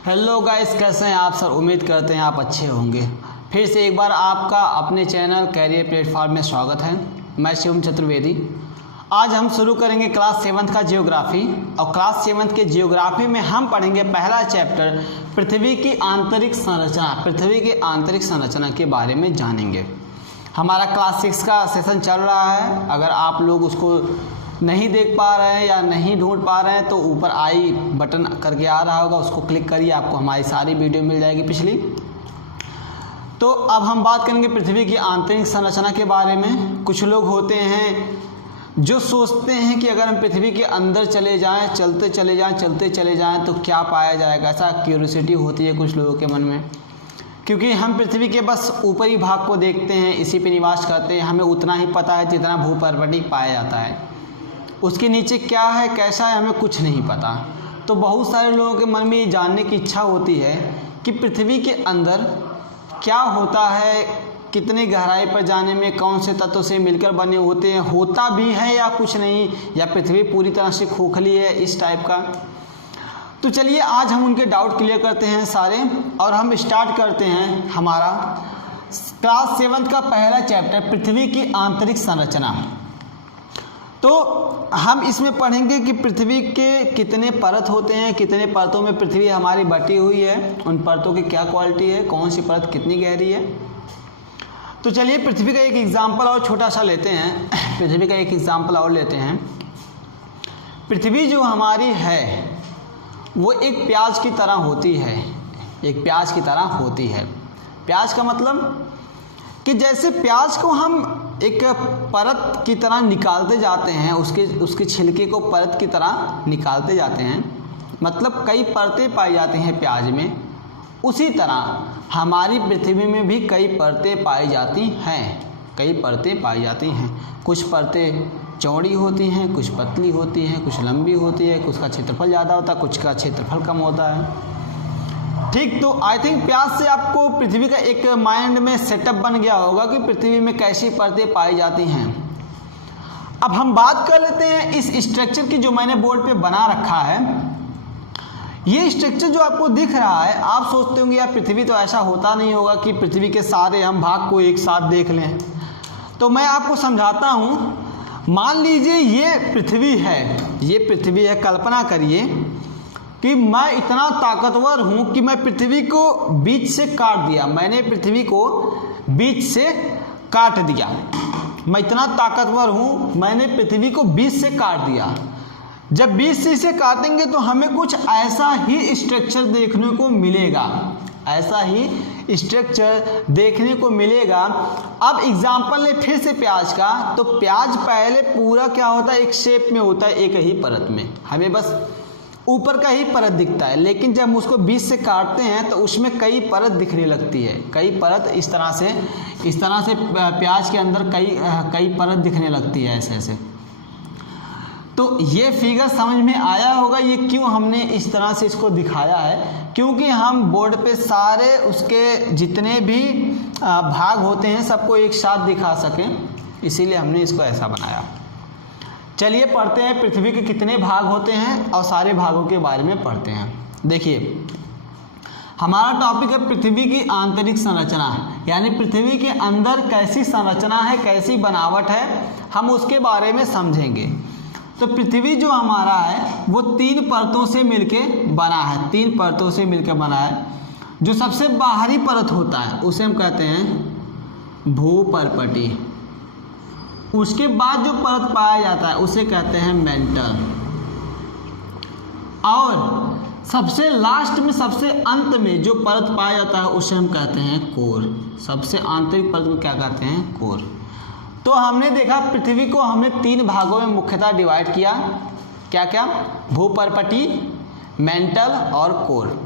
Hello guys, कैसे हैं आप सर। उम्मीद करते हैं आप अच्छे होंगे। फिर से एक बार आपका अपने चैनल कैरियर प्लेटफॉर्म में स्वागत है। मैं शिवम चतुर्वेदी। आज हम शुरू करेंगे क्लास 7th का जियोग्राफी। और क्लास 7th के जियोग्राफी में हम पढ़ेंगे पहला चैप्टर पृथ्वी की आंतरिक संरचना। पृथ्वी की आंतरिक संरचना के बारे में जानेंगे। हमारा क्लास 6 का सेशन चल रहा है। अगर आप लोग उसको नहीं देख पा रहे हैं या नहीं ढूंढ पा रहे हैं तो ऊपर आई बटन करके आ रहा होगा, उसको क्लिक करिए, आपको हमारी सारी वीडियो मिल जाएगी पिछली। तो अब हम बात करेंगे पृथ्वी की आंतरिक संरचना के बारे में। कुछ लोग होते हैं जो सोचते हैं कि अगर हम पृथ्वी के अंदर चले जाएं, चलते चले जाएं तो क्या पाया जाएगा। ऐसा क्यूरियोसिटी होती है कुछ लोगों के मन में, क्योंकि हम पृथ्वी के बस ऊपरी भाग को देखते हैं, इसी पे निवास करते हैं। हमें उतना ही पता है जितना भूपर्वतीय पाया जाता है। उसके नीचे क्या है, कैसा है, हमें कुछ नहीं पता। तो बहुत सारे लोगों के मन में ये जानने की इच्छा होती है कि पृथ्वी के अंदर क्या होता है, कितनी गहराई पर जाने में कौन से तत्वों से मिलकर बने होते हैं, होता भी है या कुछ नहीं, या पृथ्वी पूरी तरह से खोखली है, इस टाइप का। तो चलिए आज हम उनके डाउट क्लियर करते हैं सारे, और हम स्टार्ट करते हैं हमारा क्लास 7th का पहला चैप्टर पृथ्वी की आंतरिक संरचना। तो हम इसमें पढ़ेंगे कि पृथ्वी के कितने परत होते हैं, कितने परतों में पृथ्वी हमारी बटी हुई है, उन परतों की क्या क्वालिटी है, कौन सी परत कितनी गहरी है। तो चलिए पृथ्वी का एक एग्जाम्पल और छोटा सा लेते हैं। पृथ्वी का एक एग्जाम्पल और लेते हैं। पृथ्वी जो हमारी है वो एक प्याज की तरह होती है। एक प्याज की तरह होती है। प्याज का मतलब कि जैसे प्याज को हम एक परत की तरह निकालते जाते हैं, उसके छिलके को परत की तरह निकालते जाते हैं, मतलब कई परतें पाई जाती हैं प्याज में। उसी तरह हमारी पृथ्वी में भी कई परतें पाई जाती हैं। कई परतें पाई जाती हैं। कुछ परतें चौड़ी होती हैं, कुछ पतली होती हैं, कुछ लंबी होती है, कुछ का क्षेत्रफल ज़्यादा होता है, कुछ का क्षेत्रफल कम होता है। ठीक, तो आई थिंक प्याज से आपको पृथ्वी का एक माइंड में सेटअप बन गया होगा कि पृथ्वी में कैसी परतें पाई जाती हैं। अब हम बात कर लेते हैं इस स्ट्रक्चर की जो मैंने बोर्ड पे बना रखा है। ये स्ट्रक्चर जो आपको दिख रहा है, आप सोचते होंगे यार पृथ्वी तो ऐसा होता नहीं होगा कि पृथ्वी के सारे हम भाग को एक साथ देख लें। तो मैं आपको समझाता हूँ। मान लीजिए ये पृथ्वी है, कल्पना करिए कि मैं इतना ताकतवर हूं कि मैं पृथ्वी को बीच से काट दिया। मैंने पृथ्वी को बीच से काट दिया। मैं इतना ताकतवर हूं, मैंने पृथ्वी को बीच से काट दिया। जब बीच से इसे काटेंगे तो हमें कुछ ऐसा ही स्ट्रक्चर देखने को मिलेगा। ऐसा ही स्ट्रक्चर देखने को मिलेगा। अब एग्जाम्पल ले फिर से प्याज का। तो प्याज पहले पूरा क्या होता है, एक शेप में होता है, एक ही परत में। हमें बस ऊपर का ही परत दिखता है, लेकिन जब हम उसको बीच से काटते हैं तो उसमें कई परत दिखने लगती है। कई परत इस तरह से प्याज के अंदर कई परत दिखने लगती है, ऐसे। तो ये फिगर समझ में आया होगा ये क्यों हमने इस तरह से इसको दिखाया है। क्योंकि हम बोर्ड पे सारे उसके जितने भी भाग होते हैं सबको एक साथ दिखा सकें, इसीलिए हमने इसको ऐसा बनाया। चलिए पढ़ते हैं पृथ्वी के कितने भाग होते हैं और सारे भागों के बारे में पढ़ते हैं। देखिए हमारा टॉपिक है पृथ्वी की आंतरिक संरचना, यानी पृथ्वी के अंदर कैसी संरचना है, कैसी बनावट है, हम उसके बारे में समझेंगे। तो पृथ्वी जो हमारा है वो 3 परतों से मिलके बना है। 3 परतों से मिलकर बना है। जो सबसे बाहरी परत होता है उसे हम कहते हैं भूपर्वतीय। उसके बाद जो परत पाया जाता है उसे कहते हैं मेंटल। और सबसे लास्ट में, सबसे अंत में जो परत पाया जाता है उसे हम कहते हैं कोर। सबसे आंतरिक परत को क्या कहते हैं, कोर। तो हमने देखा पृथ्वी को हमने 3 भागों में मुख्यतः डिवाइड किया। क्या क्या, भूपर्वतीय, मेंटल और कोर।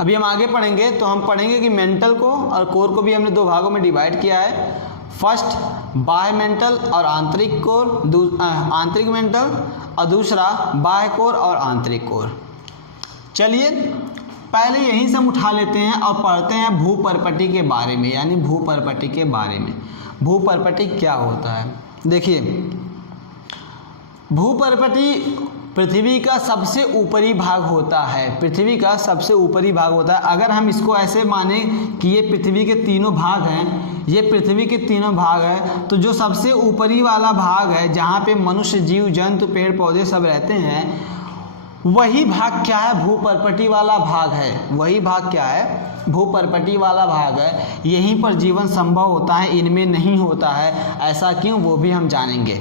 अभी हम आगे पढ़ेंगे तो हम पढ़ेंगे कि मेंटल को और कोर को भी हमने 2 भागों में डिवाइड किया है। फर्स्ट बाह्य मेंटल और आंतरिक कोर, आंतरिक मेंटल, और दूसरा बाह्य कोर और आंतरिक कोर। चलिए पहले यहीं से हम उठा लेते हैं और पढ़ते हैं भूपर्वतीय के बारे में, यानी भूपर्वतीय के बारे में। भूपर्वतीय क्या होता है, देखिए भूपर्वतीय पृथ्वी का सबसे ऊपरी भाग होता है। पृथ्वी का सबसे ऊपरी भाग होता है। अगर हम इसको ऐसे माने कि ये पृथ्वी के तीनों भाग हैं, ये पृथ्वी के तीनों भाग हैं, तो जो सबसे ऊपरी वाला भाग है जहाँ पे मनुष्य, जीव जंतु, पेड़ पौधे सब रहते हैं, वही भाग क्या है? भूपर्पटी वाला भाग है। वही भाग क्या है? भूपर्पटी वाला भाग है। यहीं पर जीवन संभव होता है, इनमें नहीं होता है। ऐसा क्यों, वो भी हम जानेंगे।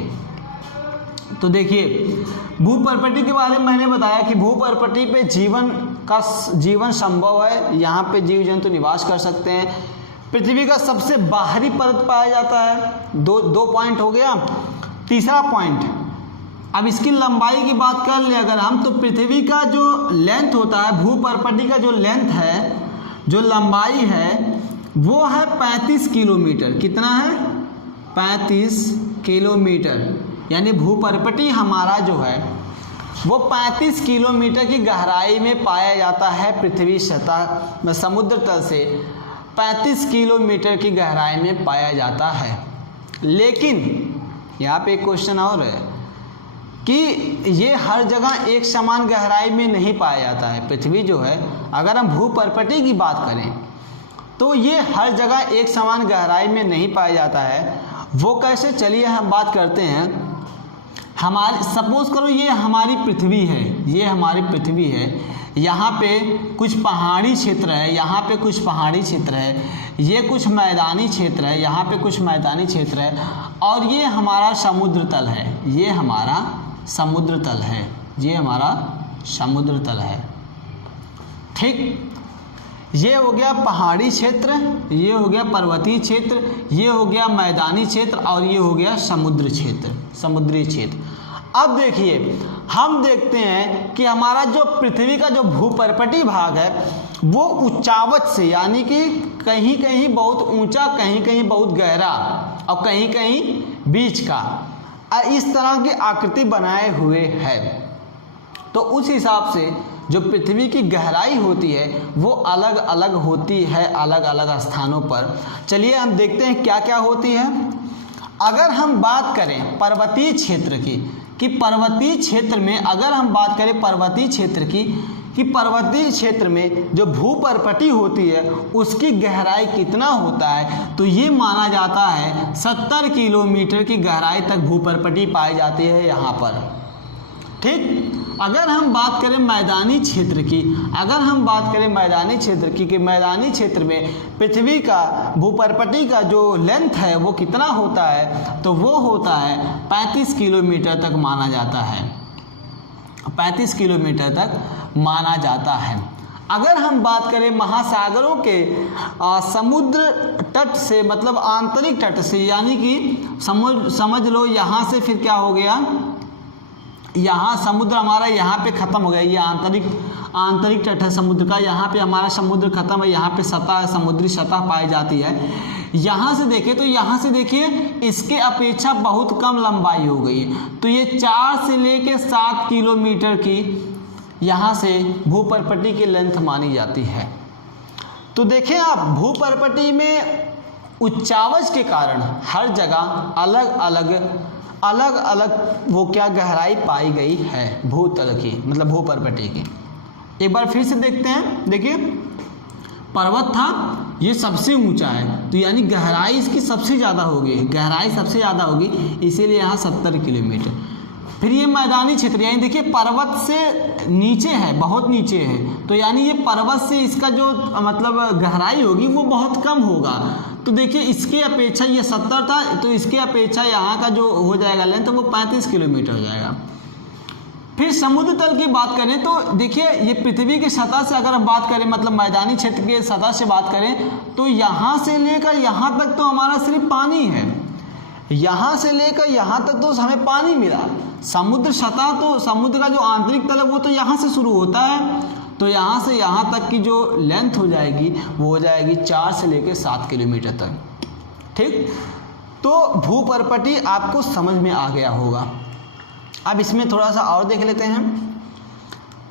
तो देखिए, भूपर्पटी के बारे में मैंने बताया कि भूपर्पटी पे जीवन संभव है। यहाँ पे जीव जंतु निवास कर सकते हैं। पृथ्वी का सबसे बाहरी परत पाया जाता है। दो पॉइंट हो गया। तीसरा पॉइंट, अब इसकी लंबाई की बात कर ले अगर हम, तो पृथ्वी का जो लेंथ होता है, भूपर्पटी का जो लेंथ है, जो लंबाई है, वो है 35 किलोमीटर। कितना है? 35 किलोमीटर। यानी भूपर्पटी हमारा जो है वो 35 किलोमीटर की गहराई में पाया जाता है। पृथ्वी सतह में समुद्र तल से 35 किलोमीटर की गहराई में पाया जाता है। लेकिन यहाँ पे एक क्वेश्चन और है कि ये हर जगह एक समान गहराई में नहीं पाया जाता है। पृथ्वी जो है, अगर हम भूपर्पटी की बात करें तो ये हर जगह एक समान गहराई में नहीं पाया जाता है। वो कैसे? चलिए हम बात करते हैं। हमारी सपोज करो ये हमारी पृथ्वी है, ये हमारी पृथ्वी है। यहाँ पे कुछ पहाड़ी क्षेत्र है, यहाँ पे कुछ पहाड़ी क्षेत्र है, ये कुछ मैदानी क्षेत्र है, यहाँ पे कुछ मैदानी क्षेत्र है, और ये हमारा समुद्र तल है। ये हमारा समुद्र तल है। ये हमारा समुद्र तल है। ठीक, ये हो गया पहाड़ी क्षेत्र, ये हो गया पर्वतीय क्षेत्र, ये हो गया मैदानी क्षेत्र, और ये हो गया समुद्र क्षेत्र, समुद्री क्षेत्र। अब देखिए, हम देखते हैं कि हमारा जो पृथ्वी का जो भूपर्पटी भाग है वो उच्चावच से, यानी कि कहीं कहीं बहुत ऊंचा, कहीं कहीं बहुत गहरा, और कहीं कहीं बीच का, इस तरह की आकृति बनाए हुए है। तो उस हिसाब से जो पृथ्वी की गहराई होती है वो अलग अलग होती है, अलग अलग स्थानों पर। चलिए हम देखते हैं क्या क्या होती है। अगर हम बात करें पर्वतीय क्षेत्र की, कि पर्वतीय क्षेत्र में अगर हम बात करें पर्वतीय क्षेत्र की, कि पर्वतीय क्षेत्र में जो भूपर्पटी होती है उसकी गहराई कितना होता है, तो ये माना जाता है 70 किलोमीटर की गहराई तक भूपर्पटी पाई जाती है यहाँ पर। ठीक, अगर हम बात करें मैदानी क्षेत्र की, अगर हम बात करें मैदानी क्षेत्र की, कि मैदानी क्षेत्र में पृथ्वी का भूपर्पटी का जो लेंथ है वो कितना होता है, तो वो होता है 35 किलोमीटर तक माना जाता है। 35 किलोमीटर तक माना जाता है। अगर हम बात करें महासागरों के समुद्र तट से, मतलब आंतरिक तट से, यानी कि समझ लो यहाँ से फिर क्या हो गया, यहाँ समुद्र हमारा यहाँ पे ख़त्म हो गया, ये आंतरिक तट है समुद्र का, यहाँ पे हमारा समुद्र ख़त्म है, यहाँ पे सतह, समुद्री सतह पाई जाती है। यहाँ से देखें तो यहाँ से देखिए इसके अपेक्षा बहुत कम लंबाई हो गई है। तो ये 4 से लेके 7 किलोमीटर की यहाँ से भूपर्पटी की लेंथ मानी जाती है। तो देखें आप, भूपर्पटी में उच्चावच के कारण हर जगह अलग अलग वो क्या गहराई पाई गई है भूतल की, मतलब भूपर्पटी की। एक बार फिर से देखते हैं। देखिए, पर्वत था, ये सबसे ऊंचा है, तो यानी गहराई इसकी सबसे ज़्यादा होगी, गहराई सबसे ज़्यादा होगी, इसीलिए यहाँ 70 किलोमीटर। फिर ये मैदानी क्षेत्र, यानी देखिए पर्वत से नीचे है, बहुत नीचे है, तो यानी ये पर्वत से इसका जो मतलब गहराई होगी वो बहुत कम होगा। तो देखिए इसके अपेक्षा ये 70 था, तो इसके अपेक्षा यहाँ का जो हो जाएगा लेंथ, तो वो 35 किलोमीटर हो जाएगा। फिर समुद्र तल की बात करें तो देखिए ये पृथ्वी की सतह से अगर हम बात करें, मतलब मैदानी क्षेत्र की सतह से बात करें, तो यहाँ से लेकर यहाँ तक तो हमारा सिर्फ पानी है, यहाँ से लेकर यहाँ तक तो हमें पानी मिला। समुद्र सतह, तो समुद्र का जो आंतरिक तल है वो तो यहाँ से शुरू होता है, तो यहाँ से यहाँ तक की जो लेंथ हो जाएगी वो हो जाएगी 4 से लेकर 7 किलोमीटर तक। ठीक, तो भूपर्पटी आपको समझ में आ गया होगा। अब इसमें थोड़ा सा और देख लेते हैं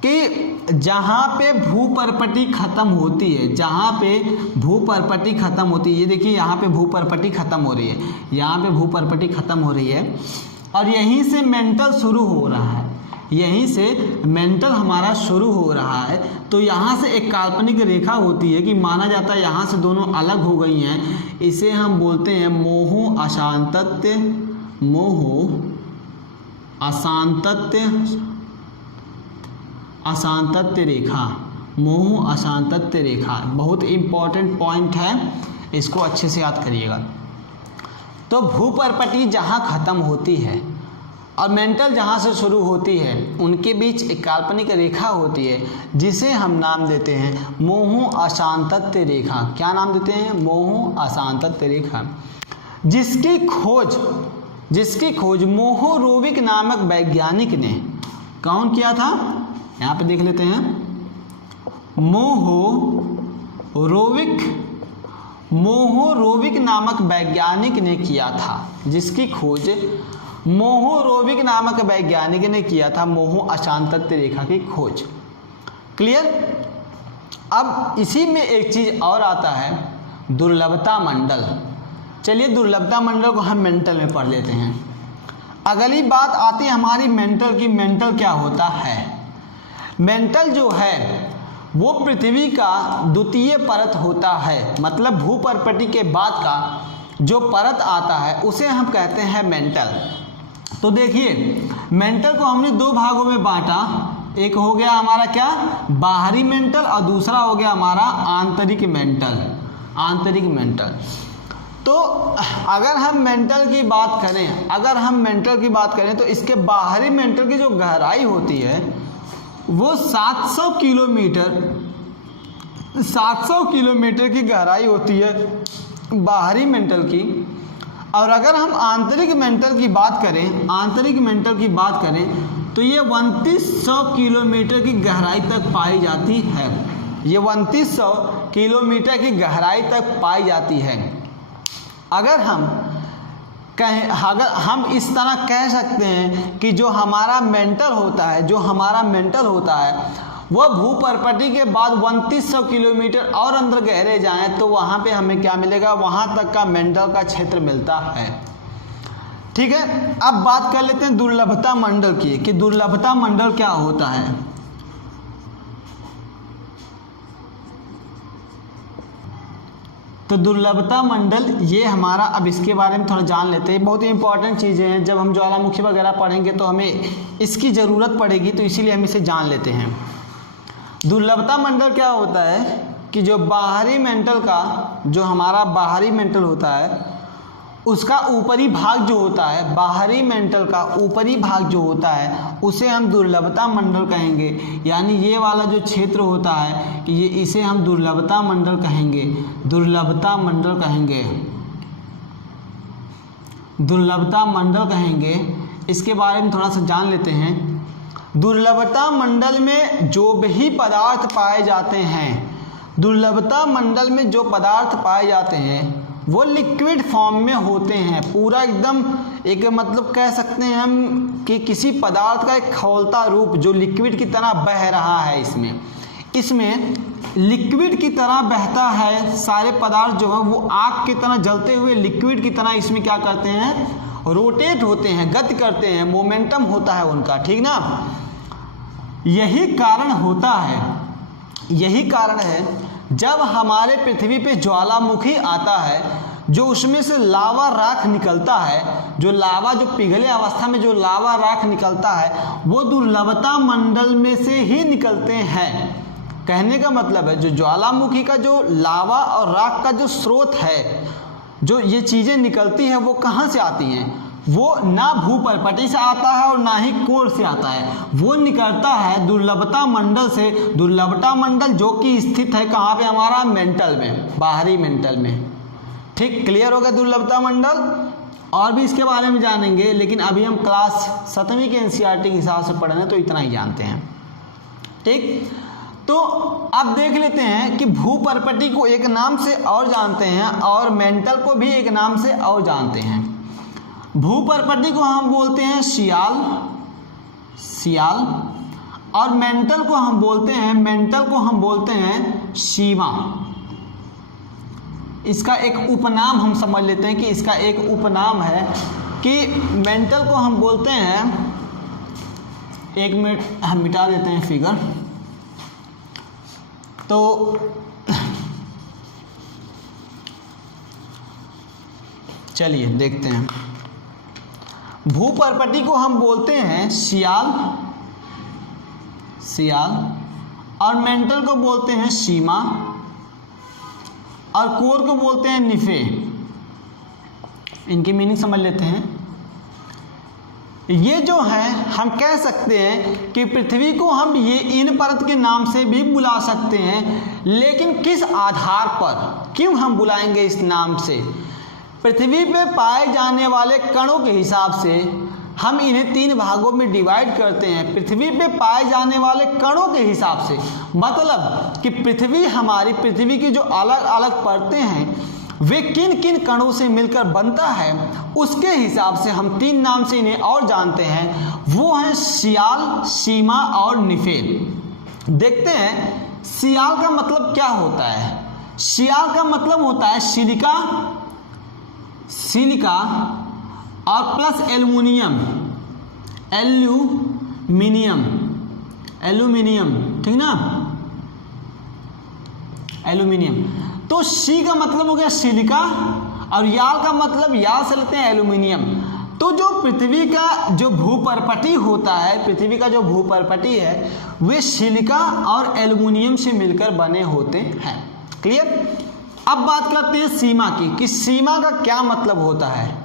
कि जहाँ पे भूपर्पटी ख़त्म होती है, जहाँ पे भूपर्पटी ख़त्म होती है, ये देखिए यहाँ पे भूपर्पटी ख़त्म हो रही है, यहाँ पे भूपर्पटी ख़त्म हो रही है, और यहीं से मेंटल शुरू हो रहा है, यहीं से मेंटल हमारा शुरू हो रहा है। तो यहाँ से एक काल्पनिक रेखा होती है कि माना जाता है यहाँ से दोनों अलग हो गई हैं, इसे हम बोलते हैं मोह अशांतत्य, मोह अशांतत्य, अशांतत्य रेखा, मोह अशांतत्य रेखा। बहुत इंपॉर्टेंट पॉइंट है, इसको अच्छे से याद करिएगा। तो भूपर्पटी जहाँ ख़त्म होती है और मेंटल जहाँ से शुरू होती है, उनके बीच एक काल्पनिक रेखा होती है जिसे हम नाम देते हैं मोह अशांतत्य रेखा। क्या नाम देते हैं? मोह अशांतत्य रेखा, जिसकी खोज मोहोरोविक नामक वैज्ञानिक ने कौन किया था? यहाँ पे देख लेते हैं, मोहोरोविक नामक वैज्ञानिक ने किया था, जिसकी खोज मोहोरोविक नामक वैज्ञानिक ने किया था, मोह अशांतत्य रेखा की खोज। क्लियर? अब इसी में एक चीज और आता है, दुर्लभता मंडल। चलिए दुर्लभता मंडल को हम मेंटल में पढ़ लेते हैं। अगली बात आती है हमारी मेंटल की। मेंटल क्या होता है? मेंटल जो है वो पृथ्वी का द्वितीय परत होता है, मतलब भूपर्पटी के बाद का जो परत आता है उसे हम कहते हैं मेंटल। तो देखिए, मेंटल को हमने दो भागों में बांटा, एक हो गया हमारा क्या, बाहरी मेंटल, और दूसरा हो गया हमारा आंतरिक मेंटल। आंतरिक मेंटल। तो अगर हम मेंटल की बात करें, तो इसके बाहरी मेंटल की जो गहराई होती है वो 700 किलोमीटर की गहराई होती है बाहरी मेंटल की। और अगर हम आंतरिक मेंटल की बात करें तो ये 2900 किलोमीटर की गहराई तक पाई जाती है। ये 2900 किलोमीटर की गहराई तक पाई जाती है। अगर हम इस तरह कह सकते हैं कि जो हमारा मेंटल होता है वह भूपर्पटी के बाद 2900 किलोमीटर और अंदर गहरे जाएं तो वहाँ पे हमें क्या मिलेगा, वहाँ तक का मेंटल का क्षेत्र मिलता है। ठीक है, अब बात कर लेते हैं दुर्लभता मंडल की, कि दुर्लभता मंडल क्या होता है। तो दुर्लभता मंडल ये हमारा, अब इसके बारे में थोड़ा जान लेते हैं। बहुत ही इंपॉर्टेंट चीज़ें हैं, जब हम ज्वालामुखी वगैरह पढ़ेंगे तो हमें इसकी ज़रूरत पड़ेगी, तो इसीलिए हम इसे जान लेते हैं। दुर्लभता मंडल क्या होता है कि जो बाहरी मेंटल का, जो हमारा बाहरी मेंटल होता है उसका ऊपरी भाग जो होता है, बाहरी मेंटल का ऊपरी भाग जो होता है उसे हम दुर्लभता मंडल कहेंगे। यानी ये वाला जो क्षेत्र होता है ये, इसे हम दुर्लभता मंडल कहेंगे। दुर्लभता मंडल कहेंगे। इसके बारे में थोड़ा सा जान लेते हैं। दुर्लभता मंडल में जो भी पदार्थ पाए जाते हैं, दुर्लभता मंडल में जो पदार्थ पाए जाते हैं वो लिक्विड फॉर्म में होते हैं। पूरा एकदम एक, मतलब कह सकते हैं हम कि किसी पदार्थ का एक खौलता रूप जो लिक्विड की तरह बह रहा है। इसमें लिक्विड की तरह बहता है। सारे पदार्थ जो हैं वो आग की तरह जलते हुए लिक्विड की तरह इसमें क्या करते हैं, रोटेट होते हैं, गति करते हैं, मोमेंटम होता है उनका। ठीक ना? यही कारण है जब हमारे पृथ्वी पे ज्वालामुखी आता है, जो उसमें से लावा राख निकलता है, जो पिघले अवस्था में जो लावा राख निकलता है वो दुर्लभता मंडल में से ही निकलते हैं। कहने का मतलब है जो ज्वालामुखी का जो लावा और राख का जो स्रोत है, जो ये चीज़ें निकलती हैं वो कहाँ से आती हैं? वो ना भूपर्पटी से आता है और ना ही कोर से आता है, वो निकलता है दुर्लभता मंडल से। दुर्लभता मंडल जो कि स्थित है कहाँ पे, हमारा मेंटल में, बाहरी मेंटल में। ठीक, क्लियर हो गया दुर्लभता मंडल? और भी इसके बारे में जानेंगे, लेकिन अभी हम क्लास 7वीं के एनसीईआरटी के हिसाब से पढ़ रहे हैं तो इतना ही जानते हैं। ठीक, तो अब देख लेते हैं कि भूपर्पटी को एक नाम से और जानते हैं और मेंटल को भी एक नाम से और जानते हैं। भूपर्पटी को हम बोलते हैं सियाल, और मेंटल को हम बोलते हैं सीमा। इसका एक उपनाम हम समझ लेते हैं कि इसका एक उपनाम है कि मेंटल को हम बोलते हैं 1 मिनट हम मिटा देते हैं फिगर। तो चलिए देखते हैं। भूपर्पटी को हम बोलते हैं सियाल, और मेंटल को बोलते हैं सीमा, और कोर को बोलते हैं निफे। इनकी मीनिंग समझ लेते हैं। ये जो है हम कह सकते हैं कि पृथ्वी को हम ये इन परत के नाम से भी बुला सकते हैं, लेकिन किस आधार पर, क्यों हम बुलाएंगे इस नाम से? पृथ्वी पे पाए जाने वाले कणों के हिसाब से हम इन्हें 3 भागों में डिवाइड करते हैं। पृथ्वी पे पाए जाने वाले कणों के हिसाब से, मतलब कि पृथ्वी की जो अलग अलग परतें हैं वे किन किन कणों से मिलकर बनता है, उसके हिसाब से हम 3 नाम से इन्हें और जानते हैं। वो हैं सियाल, सीमा और निफे। देखते हैं सियाल का मतलब क्या होता है। सियाल का मतलब होता है सिलिका और प्लस एल्यूमिनियम, ठीक ना, एल्यूमिनियम। तो सी का मतलब हो गया सिलिका और याल का मतलब याल से लेते हैं एल्यूमिनियम। तो जो पृथ्वी का जो भूपर्पटी होता है, पृथ्वी का जो भूपर्पटी है वे सिलिका और एल्यूमिनियम से मिलकर बने होते हैं। क्लियर? अब बात करते हैं सीमा की कि सीमा का क्या मतलब होता है।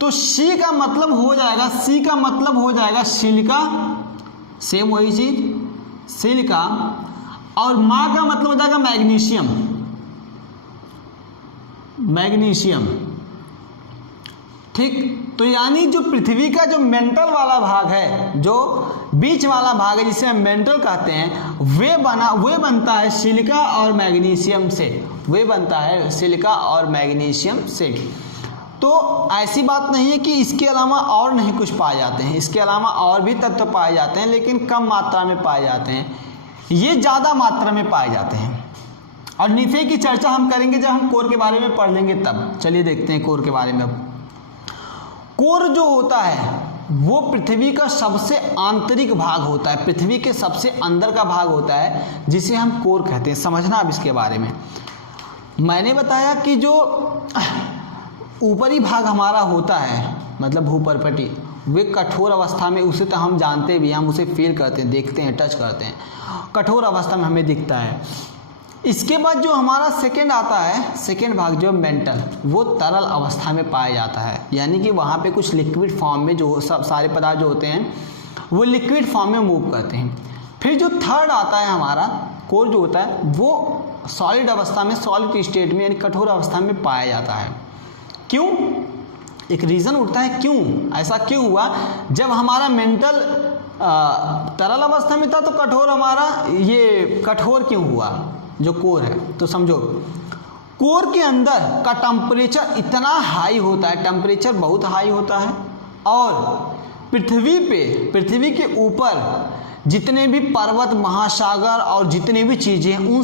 तो सी का मतलब हो जाएगा सिलिका, सेम वही चीज सिलिका, और मा का मतलब हो जाएगा मैग्नीशियम, ठीक। तो यानी जो पृथ्वी का जो मेंटल वाला भाग है, जो बीच वाला भाग है जिसे हम मेंटल कहते हैं, वे बनता है सिलिका और मैग्नीशियम से। तो ऐसी बात नहीं है कि इसके अलावा और नहीं कुछ पाए जाते हैं, इसके अलावा और भी तत्व पाए जाते हैं, लेकिन कम मात्रा में पाए जाते हैं, ये ज़्यादा मात्रा में पाए जाते हैं। और निफे की चर्चा हम करेंगे जब हम कोर के बारे में पढ़ लेंगे तब। चलिए देखते हैं कोर के बारे में। अब कोर जो होता है वो पृथ्वी का सबसे आंतरिक भाग होता है, पृथ्वी के सबसे अंदर का भाग होता है जिसे हम कोर कहते हैं। समझना अब इसके बारे में। मैंने बताया कि जो ऊपरी भाग हमारा होता है, मतलब भूपर्पटी, वे कठोर अवस्था में, उसे तो हम जानते भी, हम उसे फील करते हैं, देखते हैं, टच करते हैं, कठोर अवस्था में हमें दिखता है। इसके बाद जो हमारा सेकंड आता है, सेकंड भाग जो मेंटल, वो तरल अवस्था में पाया जाता है, यानी कि वहाँ पे कुछ लिक्विड फॉर्म में जो सब सारे पदार्थ जो होते हैं वो लिक्विड फॉर्म में मूव करते हैं। फिर जो थर्ड आता है हमारा कोर जो होता है वो सॉलिड अवस्था में, सॉलिड स्टेट में, यानी कठोर अवस्था में पाया जाता है। क्यों? एक रीज़न उठता है क्यों ऐसा क्यों हुआ। जब हमारा मेंटल तरल अवस्था में था तो कठोर हमारा ये कठोर क्यों हुआ जो कोर है। तो समझो कोर के अंदर का टेम्परेचर इतना हाई होता है, टेम्परेचर बहुत हाई होता है, और पृथ्वी के ऊपर जितने भी पर्वत, महासागर और जितने भी चीज़ें हैं उन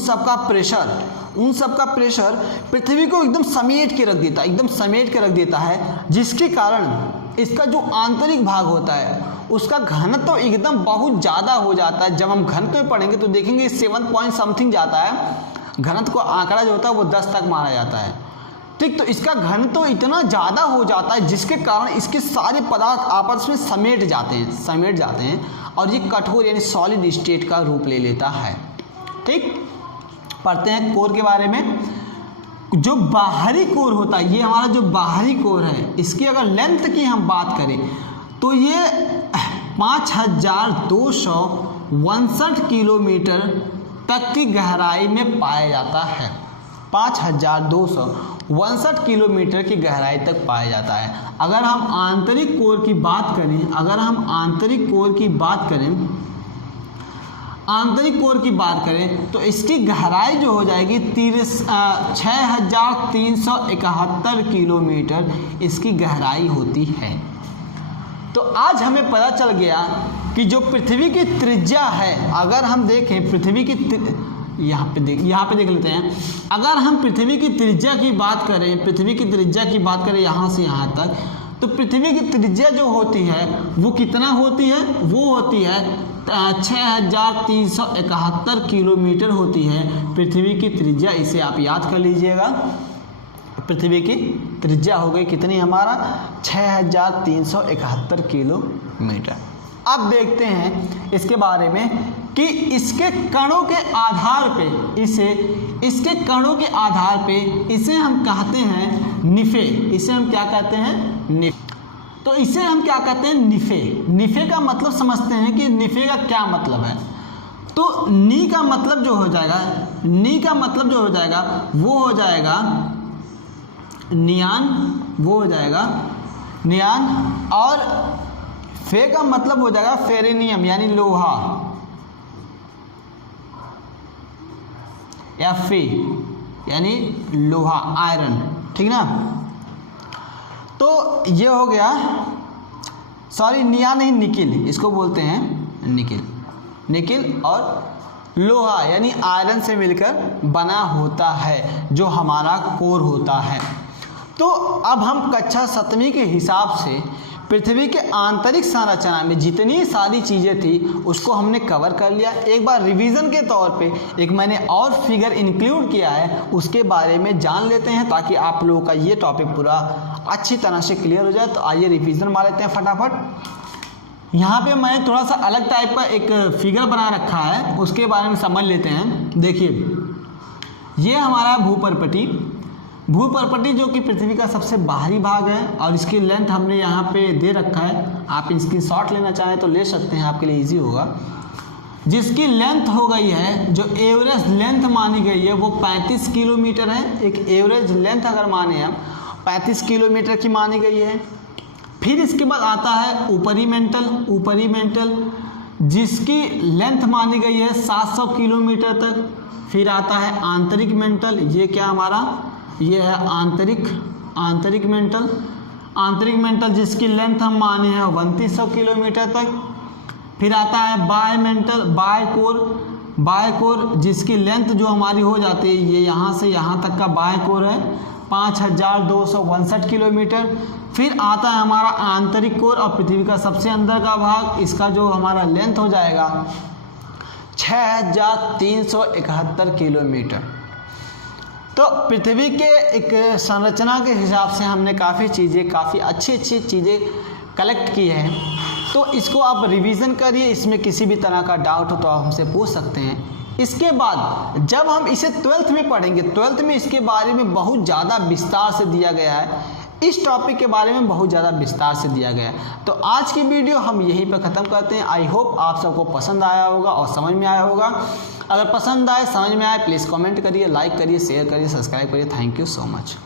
सब का प्रेशर पृथ्वी को एकदम समेट के रख देता है, जिसके कारण इसका जो आंतरिक भाग होता है उसका घनत्व तो एकदम बहुत ज़्यादा हो जाता है। जब हम घनत्व में पढ़ेंगे तो देखेंगे 7 पॉइंट समथिंग जाता है, घनत्व को आंकड़ा जो होता है वो 10 तक माना जाता है, ठीक। तो इसका घनत्व तो इतना ज़्यादा हो जाता है जिसके कारण इसके सारे पदार्थ आपस में समेट जाते हैं और ये कठोर यानी सॉलिड स्टेट का रूप ले लेता है, ठीक। पढ़ते हैं कोर के बारे में। जो बाहरी कोर होता है, ये हमारा जो बाहरी कोर है, इसकी अगर लेंथ की हम बात करें तो ये 5261 किलोमीटर तक की गहराई में पाया जाता है। 5261 किलोमीटर की गहराई तक पाया जाता है। अगर हम आंतरिक कोर की बात करें तो इसकी गहराई जो हो जाएगी 6371 किलोमीटर इसकी गहराई होती है। तो आज हमें पता चल गया कि जो पृथ्वी की त्रिज्या है, अगर हम देखें पृथ्वी की यहाँ पे देख लेते हैं। अगर हम पृथ्वी की त्रिज्या की बात करें यहाँ से यहाँ तक, तो पृथ्वी की त्रिज्या जो होती है वो कितना होती है, वो होती है 6371 किलोमीटर होती है पृथ्वी की त्रिज्या। इसे आप याद कर लीजिएगा। पृथ्वी की त्रिज्या हो गई कितनी हमारा 6371 किलोमीटर। अब देखते हैं इसके बारे में कि इसके कणों के आधार पे इसके कणों के आधार पे इसे हम कहते हैं निफे। इसे हम क्या कहते हैं, निफे। तो इसे हम क्या कहते हैं, निफे। निफे का मतलब समझते हैं कि निफे का क्या मतलब है। तो नी का मतलब जो हो जाएगा, नी का मतलब जो हो जाएगा वो हो जाएगा नियान, वो हो जाएगा नियान। और फे का मतलब हो जाएगा फेरेनियम यानी लोहा, या फे यानी लोहा, आयरन, ठीक ना। तो ये हो गया, सॉरी निया नहीं, निकिल इसको बोलते हैं, निकिल। निकिल और लोहा यानी आयरन से मिलकर बना होता है जो हमारा कोर होता है। तो अब हम कक्षा 7वीं के हिसाब से पृथ्वी के आंतरिक संरचना में जितनी सारी चीज़ें थी उसको हमने कवर कर लिया। एक बार रिवीजन के तौर पे एक मैंने और फिगर इंक्लूड किया है, उसके बारे में जान लेते हैं ताकि आप लोगों का ये टॉपिक पूरा अच्छी तरह से क्लियर हो जाए। तो आइए रिवीजन मार लेते हैं फटाफट। यहाँ पे मैंने थोड़ा सा अलग टाइप का एक फिगर बना रखा है, उसके बारे में समझ लेते हैं। देखिए ये हमारा भूपर्पटी, भूपर्पटी जो कि पृथ्वी का सबसे बाहरी भाग है और इसकी लेंथ हमने यहाँ पे दे रखा है। आप इसकी शॉट लेना चाहें तो ले सकते हैं, आपके लिए इजी होगा। जिसकी लेंथ हो गई है, जो एवरेज लेंथ मानी गई है वो 35 किलोमीटर है। एक एवरेज लेंथ अगर माने हम 35 किलोमीटर की मानी गई है। फिर इसके बाद आता है ऊपरी मेंटल, ऊपरी मेंटल जिसकी लेंथ मानी गई है 700 किलोमीटर तक। फिर आता है आंतरिक मेंटल, ये क्या हमारा, ये है आंतरिक मेंटल, आंतरिक मेंटल जिसकी लेंथ हम माने हैं 3200 किलोमीटर तक। फिर आता है बाय मेंटल, बाय कोर जिसकी लेंथ जो हमारी हो जाती है ये यहाँ से यहाँ तक का बाय कोर है 5259 किलोमीटर। फिर आता है हमारा आंतरिक कोर और पृथ्वी का सबसे अंदर का भाग, इसका जो हमारा लेंथ हो जाएगा 6371 किलोमीटर। तो पृथ्वी के एक संरचना के हिसाब से हमने काफ़ी अच्छी चीज़ें कलेक्ट की है। तो इसको आप रिवीजन करिए, इसमें किसी भी तरह का डाउट हो तो आप हमसे पूछ सकते हैं। इसके बाद जब हम इसे 12th में पढ़ेंगे, 12th में इसके बारे में बहुत ज़्यादा विस्तार से दिया गया है, इस टॉपिक के बारे में बहुत ज़्यादा विस्तार से दिया गया है। तो आज की वीडियो हम यहीं पर ख़त्म करते हैं। आई होप आप सबको पसंद आया होगा और समझ में आया होगा। अगर पसंद आए, समझ में आए, प्लीज़ कमेंट करिए, लाइक करिए, शेयर करिए, सब्सक्राइब करिए। Thank you so much.